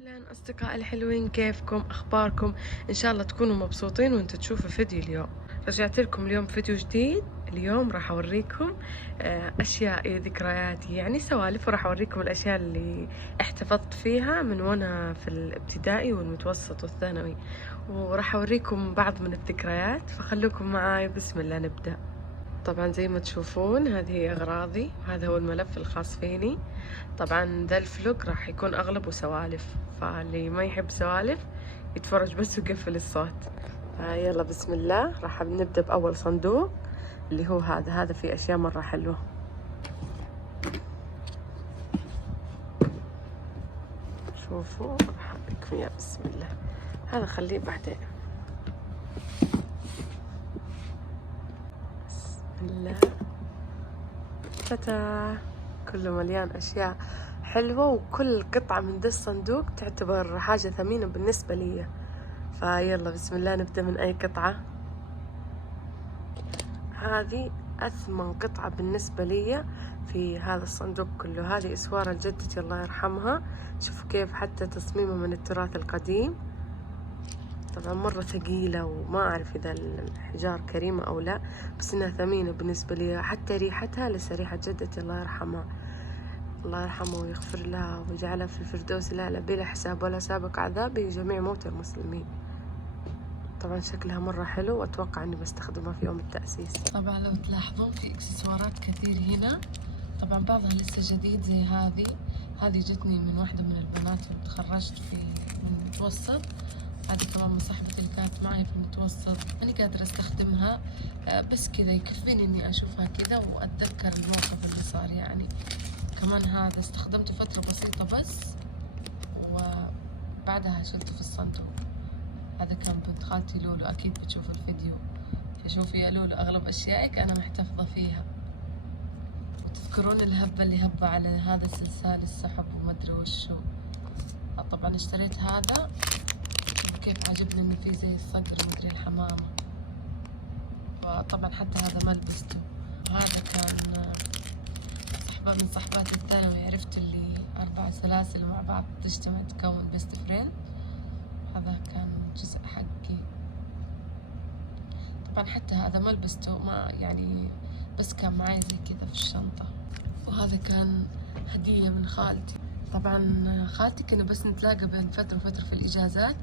أهلا أصدقائي الحلوين، كيفكم؟ أخباركم؟ إن شاء الله تكونوا مبسوطين وانتوا تشوفوا فيديو اليوم. رجعت لكم اليوم فيديو جديد. اليوم راح أوريكم أشياء ذكرياتي، يعني سوالف، وراح أوريكم الأشياء اللي احتفظت فيها من وأنا في الابتدائي والمتوسط والثانوي، وراح أوريكم بعض من الذكريات، فخلوكم معاي. بسم الله نبدأ. طبعا زي ما تشوفون هذه هي أغراضي، وهذا هو الملف الخاص فيني. طبعا ذا الفلوق راح يكون أغلبه سوالف، فاللي ما يحب سوالف يتفرج بس ويقفل الصوت. يلا بسم الله. راح نبدأ بأول صندوق اللي هو هذا فيه أشياء مرة حلوة. شوفوا، راح أوريكم إياه. بسم الله. هذا خليه بعدين. بسم الله. تتا، كله مليان أشياء حلوة، وكل قطعة من ذا الصندوق تعتبر حاجة ثمينة بالنسبة لي. فيلا بسم الله نبدأ من أي قطعة. هذه أثمن قطعة بالنسبة لي في هذا الصندوق كله. هذه إسوارة لجدتي الله يرحمها. شوفوا كيف حتى تصميمه من التراث القديم. طبعا مرة ثقيلة، وما أعرف إذا الحجار كريمة أو لا، بس إنها ثمينة بالنسبة لي. حتى ريحتها لسه ريحة جدتي الله يرحمها. الله يرحمه ويغفر لها ويجعلها في الفردوس الأعلى بلا حساب ولا سابق عذاب بجميع موتى المسلمين. طبعا شكلها مرة حلو، وأتوقع أني بستخدمها في يوم التأسيس. طبعا لو تلاحظون في إكسسوارات كثير هنا، طبعا بعضها لسه جديد زي هذه جتني من واحدة من البنات اللي تخرجت في المتوسط. هذه كمان من صاحبتي اللي كانت معي في المتوسط، ماني قادرة استخدمها، بس كذا يكفيني إني أشوفها كذا وأتذكر الموقف اللي صار يعني. كمان هذا استخدمته فترة بسيطة بس، وبعدها شلته في الصندوق. هذا كان بنت خالتي لولو، أكيد بتشوف الفيديو. فشوفي يا لولو، أغلب أشيائك أنا محتفظة فيها. وتذكرون الهبة اللي هبة على هذا السلسال السحب ومدري وشو. طبعا اشتريت هذا، كيف عجبني إنه فيه زي الصقر ومدري الحمامة. وطبعا حتى هذا ما لبسته. وهذا كان صحبة من صحبات الثانوي، عرفت اللي 4 سلاسل مع بعض تجتمع تكون بيست فريند. هذا كان جزء حقي. طبعا حتى هذا ما لبسته، ما يعني، بس كان معي زي كذا في الشنطة. وهذا كان هدية من خالتي. طبعا خالتي كنا بس نتلاقى بين فترة وفترة في الإجازات،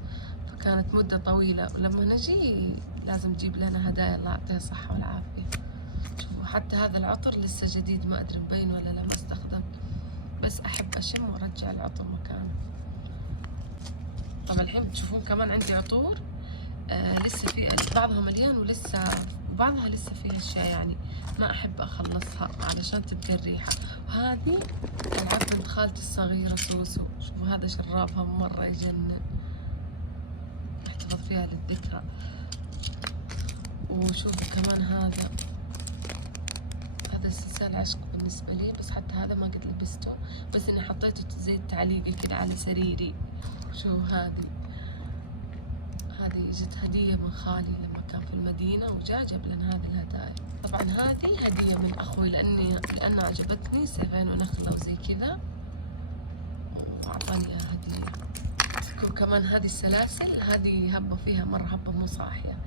فكانت مدة طويلة، ولما نجي لازم تجيب لنا هدايا، الله يعطيها الصحة والعافية. شوفوا حتى هذا العطر لسه جديد، ما أدري مبين ولا لا، ما استخدم، بس أحب أشم وأرجع العطر مكانه. طبعا الحين تشوفون كمان عندي عطور لسه في بعضها مليان، وبعضها لسه فيها أشياء يعني ما أحب أخلصها علشان تبقى الريحة. وهذه كانت بنت خالتي الصغيرة سوسو. شوفوا هذا شرابها مرة يجنن، احتفظ فيها للذكرى. وشوفوا كمان هذا السلسال عشق بالنسبة لي، بس حتى هذا ما قد لبسته، بس إني حطيته زي التعليقي كده على سريري. شو هذه جت هدية من خالي لما كان في المدينة، وجاب لنا هذه الهدايا. طبعا هذه هدية من أخوي لأن عجبتني سيفين ونخلة وزي كذا، وأعطاني هدية. كمان هذه السلاسل، هذه هبة فيها مرة، هبة مو صاحية،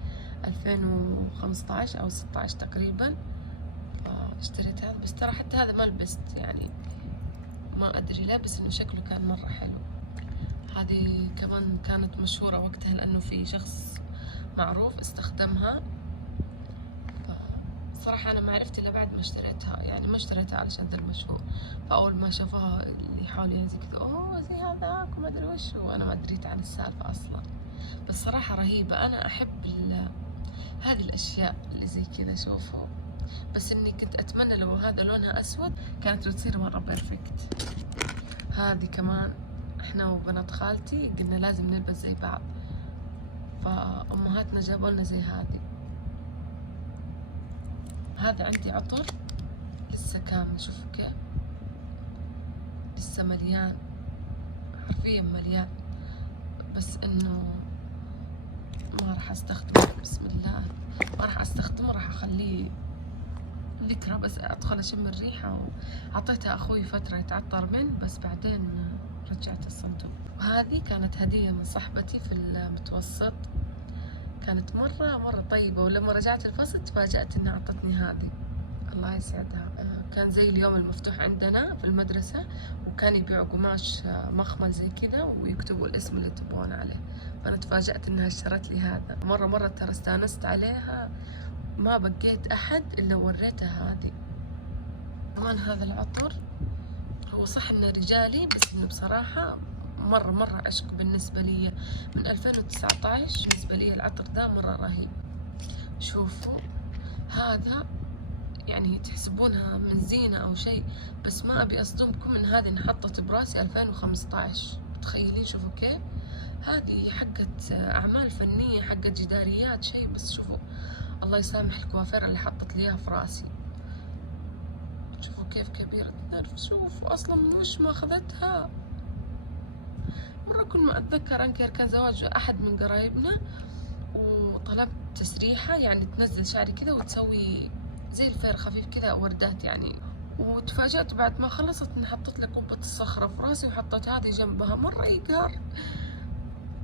2015 أو 16 تقريبا. اشتريت هذا، بس ترى حتى هذا ما لبست يعني، ما أدري ليه، بس إنه شكله كان مرة حلو. هذه كمان كانت مشهورة وقتها لأنه في شخص معروف استخدمها. صراحة أنا ما عرفت إلا بعد ما اشتريتها، يعني ما اشتريتها علشان ذا المشهور. فأول ما شافوها اللي حولي زي كذا، أوه زي هذاك وما أدري وش، وأنا ما دريت عن السالفة أصلا. بس صراحة رهيبة، أنا أحب هذه الأشياء اللي زي كذا. شوفوا، بس إني كنت أتمنى لو هذا لونها أسود كانت بتصير مرة بيرفكت. هذه كمان إحنا وبنات خالتي قلنا لازم نلبس زي بعض، فأمهاتنا جابوا لنا زي هذه. هذا عندي عطر لسه كامل، شوفوا كيف لسه مليان، حرفيا مليان، بس إنه ما راح أستخدمه. بسم الله، ما راح أستخدمه، راح أخليه ذكرى، بس أدخل أشم الريحة. وعطيتها أخوي فترة يتعطر منه، بس بعدين رجعت الصندوق. وهذه كانت هدية من صاحبتي في المتوسط، كانت مرة طيبة، ولما رجعت الفصل تفاجأت إنها أعطتني هذه، الله يسعدها. كان زي اليوم المفتوح عندنا في المدرسة، وكان يبيعوا قماش مخمل زي كذا ويكتبوا الاسم اللي تبغون عليه، فأنا تفاجأت إنها اشترت لي هذا. مرة ترى استانست عليها، ما بقيت أحد إلا وريتها هذه. كمان هذا العطر هو صح إنه رجالي، بس إنه بصراحة مرة عشق بالنسبة لي. من 2019 بالنسبة لي العطر ده مرة رهيب. شوفوا هذا، يعني تحسبونها من زينة أو شيء، بس ما أبي أصدمكم إن هذه انحطت براسي 2015. تخيلين شوفوا كيف، هذه حقت أعمال فنية، حقت جداريات شيء، بس شوفوا الله يسامح الكوافير اللي حطت لي إياها في راسي. شوفوا كيف كبيرة الظرف، شوفوا أصلا مش ما أخذتها. مرة كل ما أتذكر أنكر كان زواج أحد من قرايبنا، وطلبت تسريحة يعني تنزل شعري كذا وتسوي زي الفير خفيف كذا وردات يعني، وتفاجأت بعد ما خلصت إن حطت لي قبة الصخرة في راسي وحطت هذه جنبها. مرة يقهر،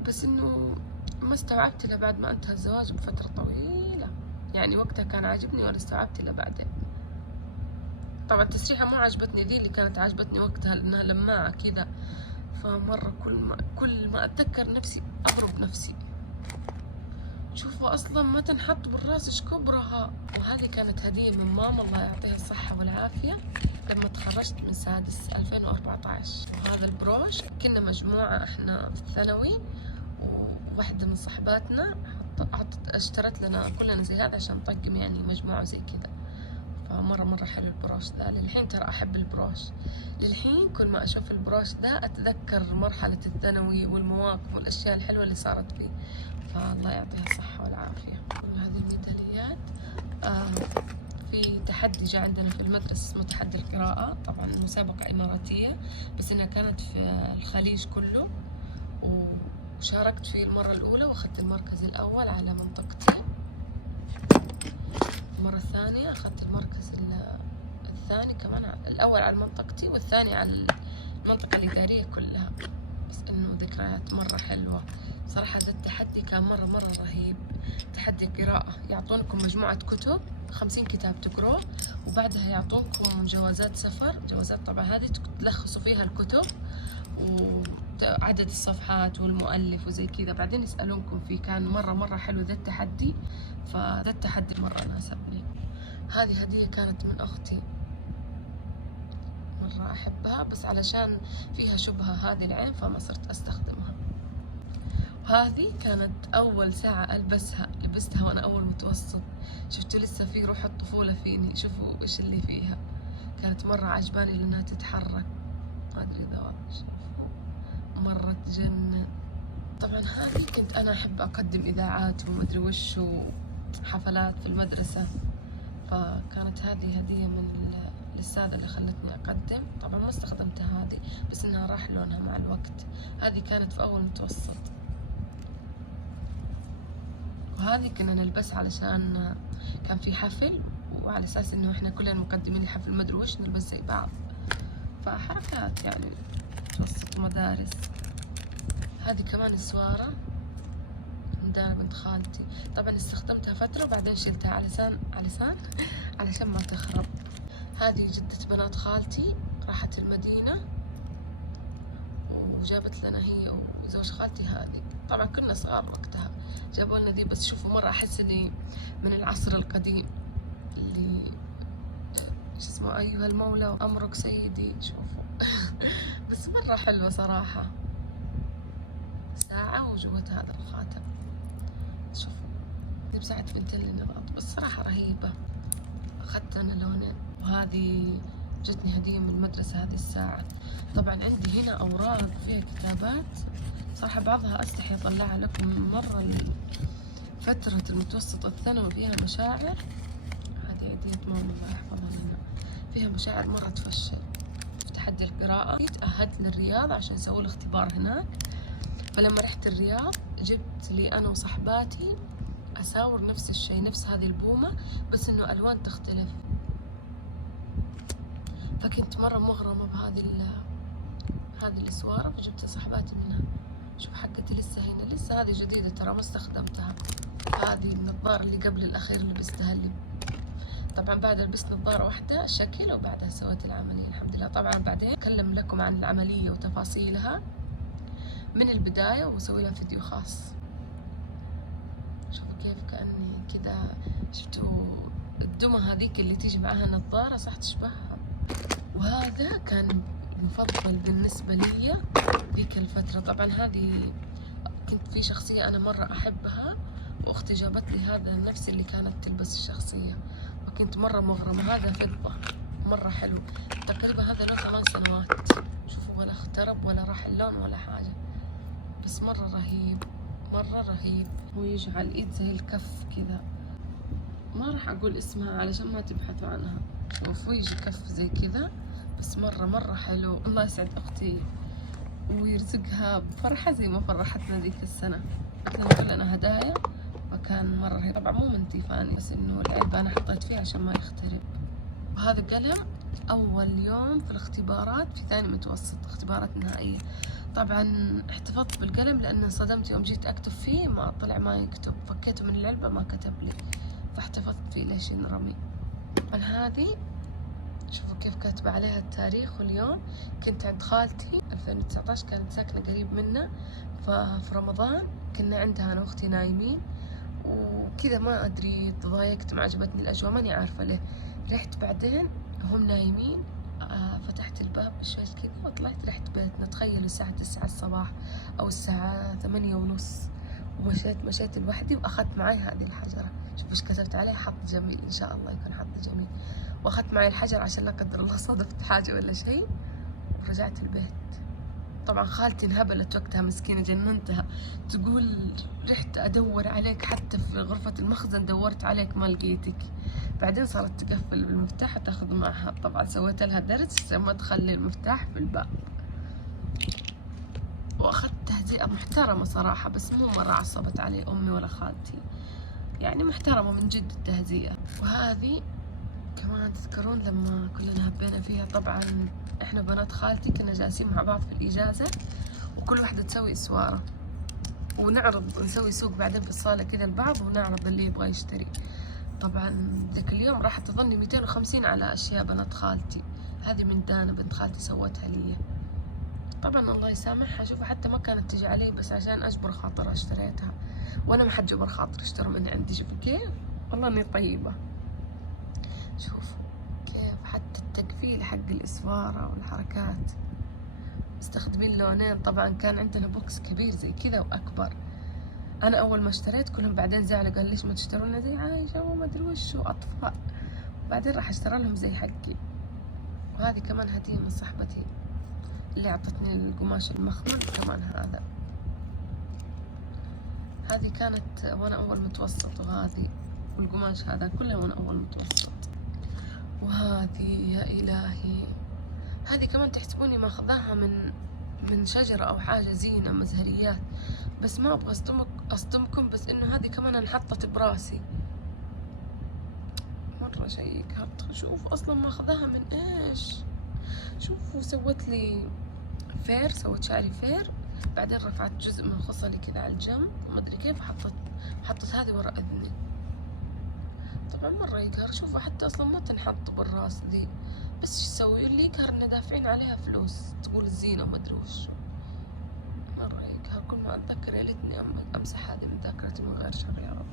بس إنه ما استوعبت إلا بعد ما انتهى الزواج بفترة طويلة، يعني وقتها كان عاجبني وأنا استوعبت إلا بعدين. طبعا التسريحة مو عجبتني، ذي اللي كانت عجبتني وقتها لأنها لماعة كذا، فمرة كل ما أتذكر نفسي أضرب نفسي. شوفوا أصلا ما تنحط بالراس، إيش كبرها. وهذه كانت هدية من ماما الله يعطيها الصحة والعافية لما تخرجت من سادس 2014. وهذا البروش كنا مجموعة إحنا في الثانوي، وواحدة من صحباتنا اشترت لنا كلنا زي هذا عشان نطقم يعني مجموعة زي كذا. فمرة حلو البروش ذا. للحين ترى أحب البروش، للحين كل ما أشوف البروش ذا أتذكر مرحلة الثانوي والمواقف والأشياء الحلوة اللي صارت فيه، فالله يعطيها الصحة والعافية. هذه الميداليات في تحدي جاء عندنا في المدرسة اسمه تحدي القراءة، طبعا مسابقة إماراتية بس إنها كانت في الخليج كله، وشاركت فيه المرة الأولى وأخذت المركز الأول على منطقتي. المرة الثانية أخذت المركز الثاني كمان، الأول على منطقتي والثاني على المنطقة الإدارية كلها. بس إنه ذكريات مرة حلوة صراحة. هذا التحدي كان مرة رهيب. تحدي القراءة، يعطونكم مجموعة كتب 50 كتاب تقروه، وبعدها يعطونكم جوازات سفر، جوازات طبعا هذه تلخصوا فيها الكتب وعدد الصفحات والمؤلف وزي كذا، بعدين يسألونكم فيه. كان مرة حلو ذا التحدي، فذا التحدي مرة ناسبني. هذه هدية كانت من أختي، مرة أحبها، بس علشان فيها شبهة هذه العين فما صرت أستخدمها. وهذه كانت أول ساعة ألبسها، لبستها وأنا أول متوسط. شفتوا لسه في روح الطفولة فيني، شوفوا إيش اللي فيها. كانت مرة عجباني لأنها تتحرك، ما أدري إذا شوفوا مرة تجنن. طبعا هذه كنت أنا أحب أقدم إذاعات ومدري وش وحفلات في المدرسة، فكانت هذه هدية من الأستاذة اللي خلتني أقدم. طبعا ما استخدمتها هذه، بس إنها راح لونها مع الوقت. هذه كانت في أول متوسط، وهذه كنا نلبسها علشان كان في حفل، وعلى أساس إنه إحنا كلنا مقدمين الحفل مدري وش نلبس زي بعض، فحركات يعني متوسط مدارس. هذه كمان سوارة من دار بنت خالتي، طبعا استخدمتها فترة وبعدين شلتها علشان ما تخرب. هذه جدة بنات خالتي راحت المدينة وجابت لنا هي وزوج خالتي هذه، طبعا كنا صغار وقتها جابوا لنا ذي، بس شوفوا مرة أحس إني من العصر القديم اللي شو اسمه أيها المولى أمرك سيدي، شوفوا بس مرة حلوة صراحة. ساعة وجوة هذا الخاتم، شوفوا دي بساعة فنتلي نضغط، بس صراحة رهيبة. أخذت أنا لونين. وهذه جتني هدية من المدرسة هذه الساعة. طبعا عندي هنا أوراق فيها كتابات، صراحة بعضها أستحي أطلعها لكم. مرة فترة المتوسط الثانوي فيها مشاعر، هذه عيدية ماما الله يحفظها لنا، فيها مشاعر مرة تفشل. في تحدي القراءة تأهلت للرياض عشان يسووا لي اختبار هناك، فلما رحت الرياض جبت لي أنا وصحباتي أساور نفس الشيء، نفس هذه البومة، بس إنه ألوان تختلف. فكنت مرة مغرمة بهذه هذه الاسوارة فجبت سحباتي منها. شوف حقتي لسه هنا، لسه هذه جديدة ترى ما استخدمتها. هذه النظارة اللي قبل الأخير لبستها اللي طبعا بعد لبست نظارة واحدة شكل وبعدها سويت العملية الحمد لله. طبعا بعدين أتكلم لكم عن العملية وتفاصيلها من البداية وبسوي لها فيديو خاص. شوفوا كيف كأني كده، شفتوا الدمى هذيك اللي تيجي معاها نظارة صح تشبهها. وهذا كان مفضل بالنسبة لي ذيك الفترة. طبعا هذه كنت في شخصية أنا مرة أحبها وأختي جابت لي هذا نفس اللي كانت تلبس الشخصية وكنت مرة مغرمة. هذا فضة مرة حلو، تقريبا هذا له 8 سنوات. شوفوا ولا اخترب ولا راح اللون ولا حاجة، بس مرة رهيب مرة رهيب. ويجي على الإيد زي الكف كذا، ما راح أقول اسمها علشان ما تبحثوا عنها. شوفوا يجي كف زي كذا، بس مرة مرة حلو. الله يسعد أختي ويرزقها بفرحة زي ما فرحتنا ذيك السنة. كان لنا هدايا فكان مرة رهيب. طبعا مو من تيفاني بس إنه العلبة أنا حطيت فيه عشان ما يخترب. وهذا قلم أول يوم في الاختبارات في ثاني متوسط، اختبارات نهائية. طبعا احتفظت بالقلم لأن انصدمت يوم جيت أكتب فيه ما طلع ما يكتب، فكيته من العلبة ما كتب لي فاحتفظت فيه ليش ينرمي. طبعا هذه شوفوا كيف كاتبة عليها التاريخ واليوم. كنت عند خالتي 2019، كانت ساكنة قريب منا، ففي رمضان كنا عندها أنا وأختي نايمين وكذا ما أدري تضايقت، ما عجبتني الأجواء ماني عارفة ليه. رحت بعدين هم نايمين فتحت الباب بشويش كذا وطلعت رحت بيتنا. تخيلوا الساعة 9 الصباح أو الساعة 8:30 ومشيت لوحدي وأخذت معي هذه الحجرة. شوفوا ايش كتبت عليها، حظ جميل إن شاء الله يكون حظ جميل. واخذت معي الحجر عشان لا قدر الله صادفت حاجة ولا شيء ورجعت البيت. طبعا خالتي انهبلت وقتها مسكينة جننتها، تقول رحت أدور عليك حتى في غرفة المخزن دورت عليك ما لقيتك. بعدين صارت تقفل بالمفتاح وتاخذ معها. طبعا سويت لها درس ما تخلي المفتاح في الباب، واخذت تهزئة محترمة صراحة، بس مو مرة عصبت علي أمي ولا خالتي، يعني محترمة من جد التهزئة. وهذه كمان تذكرون لما كلنا هبينا فيها؟ طبعا احنا بنات خالتي كنا جالسين مع بعض في الإجازة وكل واحدة تسوي اسوارة ونعرض نسوي سوق بعدين في الصالة كذا البعض ونعرض اللي يبغى يشتري. طبعا ذاك اليوم راح تظني 250 على أشياء بنات خالتي. هذه من دانا بنت خالتي سوتها لي، طبعا الله يسامحها. شوفوا حتى ما كانت تجي علي بس عشان أجبر خاطرها اشتريتها، وأنا ما حد جبر خاطر اشترى من عندي. شوفوا كيف والله إني طيبة. شوفوا كيف حتى التقفيل حق الإسوارة والحركات مستخدمين لونين. طبعا كان عندنا بوكس كبير زي كذا وأكبر. أنا أول ما اشتريت كلهم بعدين زعلوا قال ليش ما تشترون زي عايشة وما أدري وش وأطفال، بعدين راح اشتري لهم زي حقي. وهذه كمان هدية من صاحبتي اللي أعطتني القماش المخمل كمان. هذه كانت وأنا أول متوسط، وهذه والقماش هذا كله وأنا أول متوسط. وهذه يا إلهي هذه كمان تحسبوني ماخذاها من شجرة أو حاجة زينة مزهريات، بس ما أبغى أصدمكم بس إنه هذه كمان انحطت براسي مرة شيء كهرت. شوف أصلا ماخذاها من إيش. شوفوا سوت لي فير، سوت شعري فير، بعدين رفعت جزء من خصلي كذا على الجنب ما أدري كيف، حطت هذه ورا أذني. طبعا مرة يقهر. شوفوا حتى أصلا ما تنحط بالراس ذي، بس شو يسوي اللي يقهر إنه دافعين عليها فلوس تقول الزينة وما أدري وش. مرة يقهر. كل ما أتذكر يا ليتني أمسح هذه من ذاكرتي من غير شر يا رب.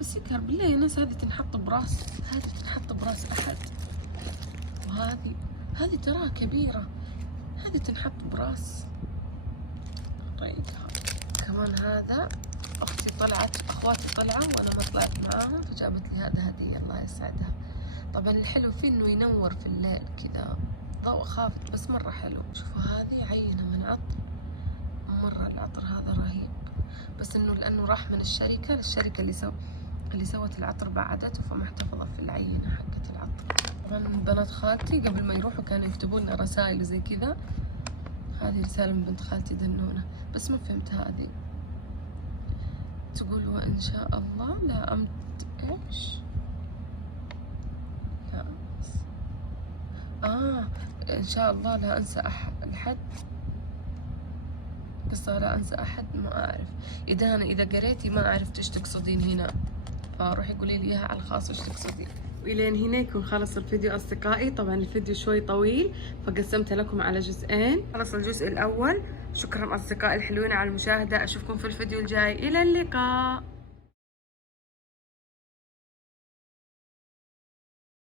بس يقهر بالله يا ناس، هذه تنحط براس، هذه تنحط براس أحد، وهذه تراها كبيرة، هذه تنحط براس. مرة يقهر. كمان هذا أختي طلعت، أخواتي طلعوا وأنا ما طلعت معاهم فجابت لي هذا هدية الله يسعدها. طبعا الحلو فيه إنه ينور في الليل كذا، ضوء خافت بس مرة حلو. شوفوا هذه عينة من عطر، مرة العطر هذا رهيب، بس إنه لأنه راح من الشركة للشركة اللي سوت العطر بعدته فمحتفظة في العينة حقت العطر. طبعا بنات خالتي قبل ما يروحوا كانوا يكتبوا لنا رسائل زي كذا. هذه رسالة من بنت خالتي دنونة بس ما فهمت هذه. تقول وإن شاء الله لا إيش؟ لا إن شاء الله لا أنسى الحد قصة لا أنسى أحد، ما أعرف إذا أنا إذا قريتي ما عرفت إيش تقصدين هنا، فروحي قولي لي إياها على الخاص إيش تقصدين. وإلين هنا يكون خلص الفيديو أصدقائي. طبعا الفيديو شوي طويل فقسمته لكم على جزئين. خلص الجزء الأول. شكرا أصدقائي الحلوين على المشاهدة، أشوفكم في الفيديو الجاي، إلى اللقاء.